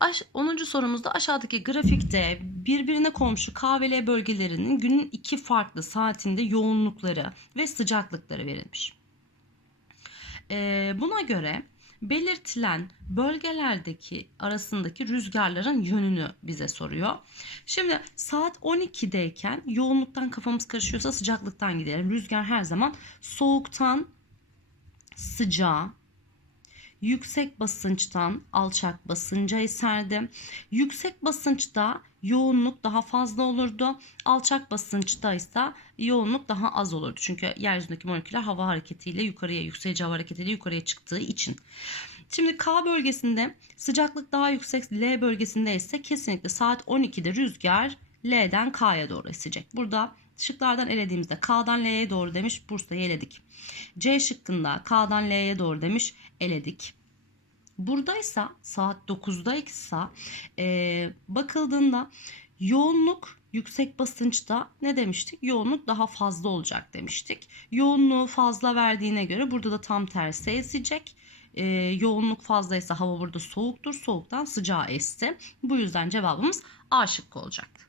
Aş- 10. sorumuzda aşağıdaki grafikte birbirine komşu K ve L bölgelerinin günün iki farklı saatinde yoğunlukları ve sıcaklıkları verilmiş. Ee, buna göre belirtilen bölgelerdeki arasındaki rüzgarların yönünü bize soruyor. Şimdi saat 12'deyken yoğunluktan kafamız karışıyorsa sıcaklıktan gidelim. Rüzgar her zaman soğuktan sıcağa, yüksek basınçtan alçak basınca eserdi. Yüksek basınçta yoğunluk daha fazla olurdu. Alçak basınçta ise yoğunluk daha az olurdu. Çünkü yeryüzündeki moleküller hava hareketiyle yukarıya, yükselici hava hareketiyle yukarıya çıktığı için. Şimdi K bölgesinde sıcaklık daha yüksek, L bölgesinde ise kesinlikle saat 12'de rüzgar L'den K'ya doğru esecek. Burada şıklardan elediğimizde K'dan L'ye doğru demiş, Bursa'yı eledik. C şıkkında K'dan L'ye doğru demiş, eledik. Buradaysa saat 9'da ise e, bakıldığında yoğunluk yüksek basınçta ne demiştik? Yoğunluk daha fazla olacak demiştik. Yoğunluğu fazla verdiğine göre burada da tam tersi esecek. E, yoğunluk fazlaysa hava burada soğuktur. Soğuktan sıcağa esti. Bu yüzden cevabımız A şıkkı olacaktı.